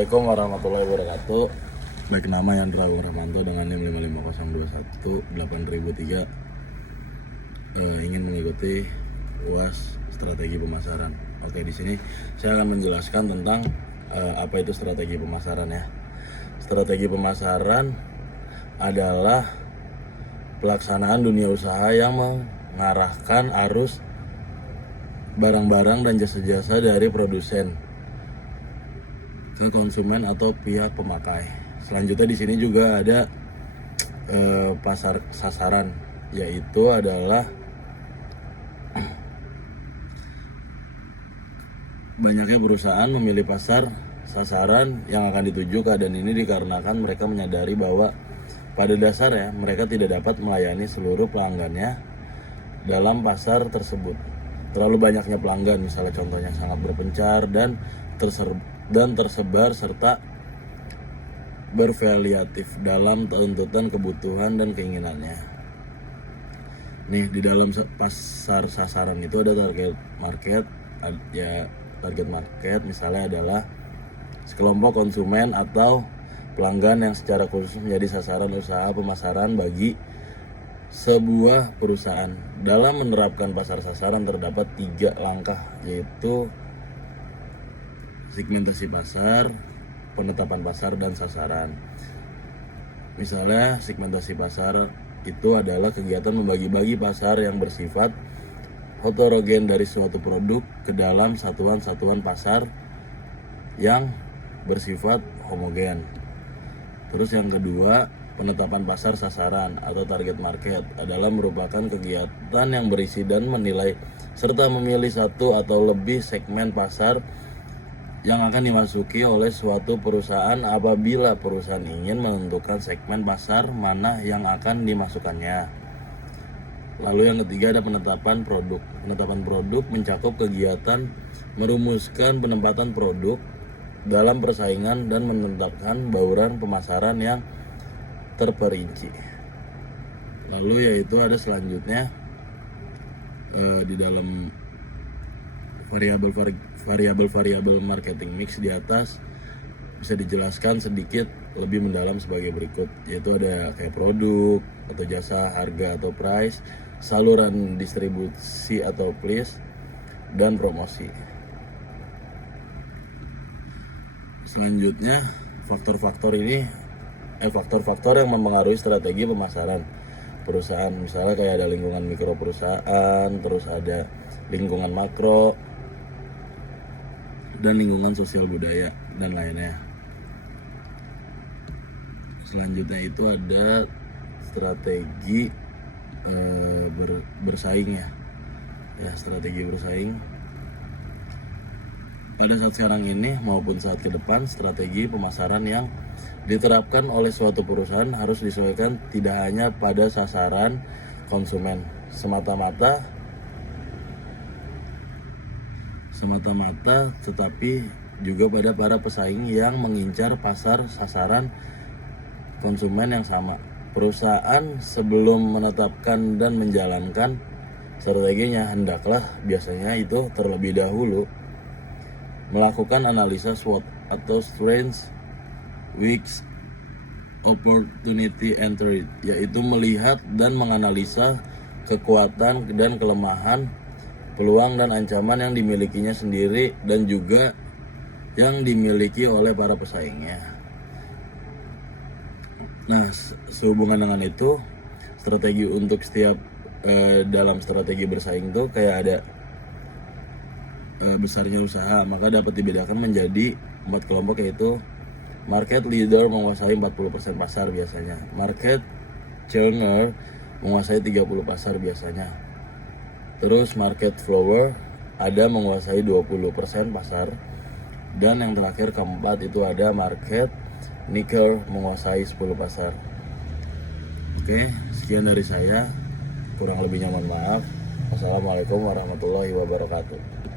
Assalamualaikum warahmatullahi wabarakatuh. Baik, nama Yandra Rahmanto dengan NIM 55021 ingin mengikuti UAS strategi pemasaran. Oke, di sini saya akan menjelaskan tentang apa itu strategi pemasaran ya. Strategi pemasaran adalah pelaksanaan dunia usaha yang mengarahkan arus barang-barang dan jasa-jasa dari produsen ke konsumen atau pihak pemakai. Selanjutnya di sini juga ada pasar sasaran, yaitu adalah banyaknya perusahaan memilih pasar sasaran yang akan dituju. Keadaan ini dikarenakan mereka menyadari bahwa pada dasarnya mereka tidak dapat melayani seluruh pelanggannya dalam pasar tersebut. Terlalu banyaknya pelanggan, misalnya contohnya sangat berpencar dan tersebar serta bervariatif dalam tuntutan kebutuhan dan keinginannya. Nih, di dalam pasar sasaran itu ada target market. Ya, target market misalnya adalah sekelompok konsumen atau pelanggan yang secara khusus menjadi sasaran usaha pemasaran bagi sebuah perusahaan. Dalam menerapkan pasar sasaran terdapat 3 langkah, yaitu segmentasi pasar, penetapan pasar, dan sasaran. Misalnya segmentasi pasar itu adalah kegiatan membagi-bagi pasar yang bersifat heterogen dari suatu produk ke dalam satuan-satuan pasar yang bersifat homogen. Terus yang kedua, penetapan pasar sasaran atau target market adalah merupakan kegiatan yang berisi dan menilai serta memilih satu atau lebih segmen pasar yang akan dimasuki oleh suatu perusahaan apabila perusahaan ingin menentukan segmen pasar mana yang akan dimasukkannya. Lalu yang ketiga ada penetapan produk. Penetapan produk mencakup kegiatan merumuskan penempatan produk dalam persaingan dan menetapkan bauran pemasaran yang terperinci. Lalu yaitu ada selanjutnya di dalam variabel marketing mix di atas bisa dijelaskan sedikit lebih mendalam sebagai berikut, yaitu ada kayak produk atau jasa, harga atau price, saluran distribusi atau place, dan promosi. Selanjutnya faktor-faktor yang mempengaruhi strategi pemasaran perusahaan. Misalnya kayak ada lingkungan mikro perusahaan, terus ada lingkungan makro, dan lingkungan sosial budaya dan lainnya. Selanjutnya itu ada strategi bersaing ya. Strategi bersaing. Pada saat sekarang ini maupun saat ke depan, strategi pemasaran yang diterapkan oleh suatu perusahaan harus disesuaikan tidak hanya pada sasaran konsumen semata-mata, tetapi juga pada para pesaing yang mengincar pasar sasaran konsumen yang sama. Perusahaan sebelum menetapkan dan menjalankan strateginya hendaklah biasanya itu terlebih dahulu melakukan analisa SWOT atau Strengths, Weaknesses, Opportunity and Threat, yaitu melihat dan menganalisa kekuatan dan kelemahan, peluang dan ancaman yang dimilikinya sendiri dan juga yang dimiliki oleh para pesaingnya. Nah, sehubungan dengan itu, strategi untuk setiap dalam strategi bersaing tuh kayak ada besarnya usaha, maka dapat dibedakan menjadi 4 kelompok, yaitu market leader menguasai 40% pasar biasanya, market churner menguasai 30 pasar biasanya, terus market follower ada menguasai 20% pasar, dan yang terakhir keempat itu ada market nicher menguasai 10 pasar. Oke, sekian dari saya, kurang lebihnya mohon maaf. Wassalamualaikum warahmatullahi wabarakatuh.